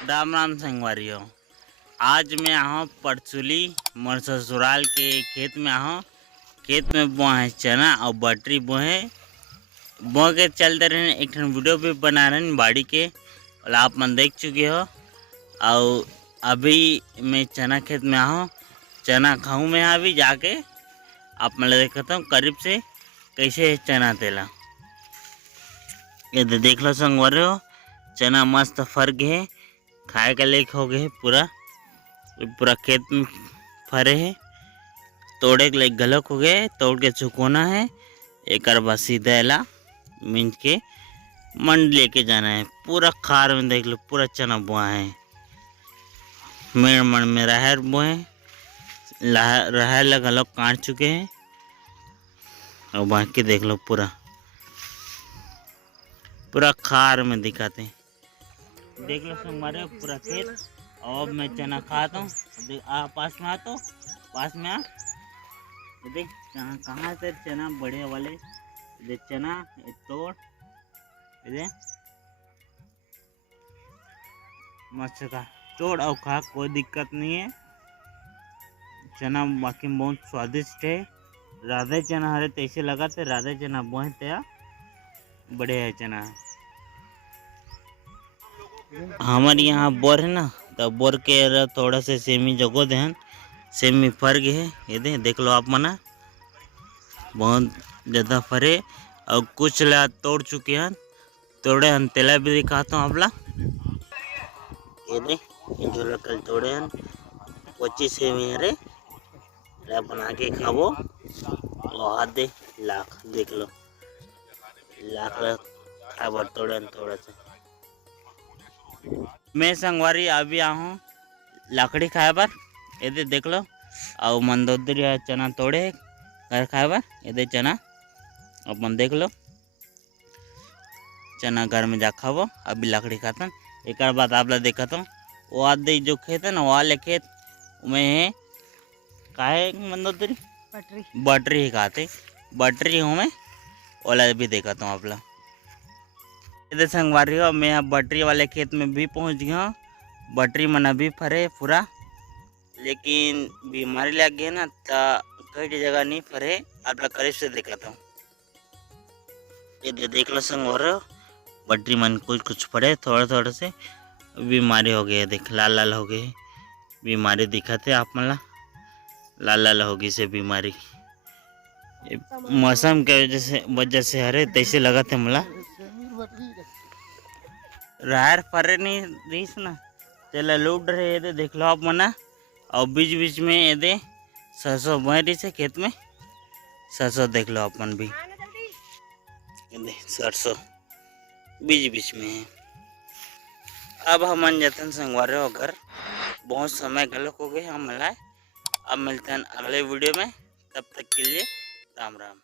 राम राम संगवारियों। आज मैं आहा परचुली मोर ससुराल के खेत में आहा। खेत में बोए हैं चना और बटरी बोए बो के चलते रहे। एक वीडियो भी बना रहे हैं बाड़ी के, और आप मन देख चुके हो। और अभी मैं चना खेत में आहा, चना खाऊं मैं अभी जाके। आप मैं देखता हूँ करीब से कैसे चना तेला। ये देख लो संगवारियों, चना मस्त फर गए, खाए के लेक हो गए। पूरा खेत में फरे है, तोड़े के लिए गलक हो गए। तोड़ के चुकोना है, एक बाद सीधा एला मिंज के मंड लेके जाना है। पूरा खार में देख लो, पूरा चना बोआ है। मेड़ मन में राहर बोए, राहर लग गलक काट चुके हैं। और बाकी देख लो पूरा खार में दिखाते हैं। देख लो हमारे पूरा खेत। और मैं चना खाता हूँ, पास में आता हूँ, पास में आ। देख कहाँ से चना बड़े वाले, देख चना तोड़, मस्त का तोड़ और खा, कोई दिक्कत नहीं है। चना बाकी बहुत स्वादिष्ट है। राधे चना हरे तैसे लगाते, राधे चना बहुत बड़े है चना। हमारे यहाँ बोर है ना, तो बोर के थोड़ा से सेमी जगो देहन, सेमी फर गए है। ये देख लो आप मना, बहुत ज़्यादा फरे। और कुछ ला तोड़ चुके हैं, तोड़े हैं तेला भी दिखाता हूँ आपला। ये जो कल तोड़े हैं 25 सेमी हरे बना के खावो। और दे लाख देख लो, लाख खाबर तोड़े थोड़ा से। मैं संगवारी अभी आहूँ लाकड़ी खाए बार। ये देख लो, और मंदोदरी चना तोड़े घर खाए बार। ये चना अपन देख लो, चना घर में जा खावो। अभी लाकड़ी खाता। एक बात आप देखा तो वो आदि जो खेत है ना, वाले खेत में काहे मंदोदरी बटरी ही खाते। बटरी हूँ मैं, ओला भी देखा हूँ आप लोग। संगवारी हो, मैं यहाँ बटरी वाले खेत में भी पहुँच गया हूँ। बटरी मन भी फरे पूरा, लेकिन बीमारी लग गई ना, तो कई जगह नहीं फरे। आप लोग करीब से देखा था। ये देख लो संगवारी हो, बटरी मन कुछ फरे थोड़े थोड़े से। बीमारी हो गई, देख लाल लाल हो गई बीमारी दिखाते आप मला। लाल लाल हो गई से बीमारी, मौसम के वजह से हरे तैसे लगा थे मला। राहर फरे नहीं रहीस ना, तेला लूट रहे ये देख लो आप मना। और बीच बीच में ये दे सरसों बह रही से खेत में। सरसों देख लो अपन भी, सरसों बीच बीच में है। अब हम जतन संगवारे हो घर, बहुत समय गलत हो गए हम मिलाए। अब मिलते हैं अगले वीडियो में, तब तक के लिए राम राम।